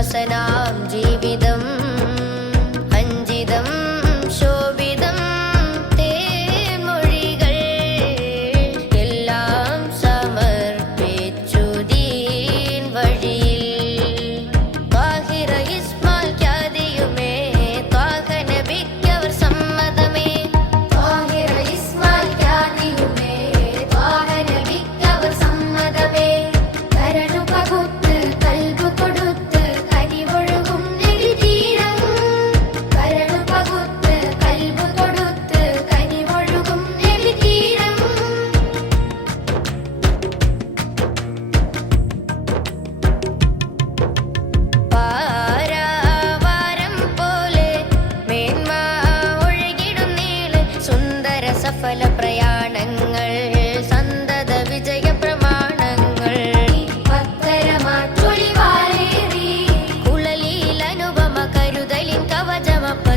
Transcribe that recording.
ഹസനാം ജീവിതം. Jawab-jawab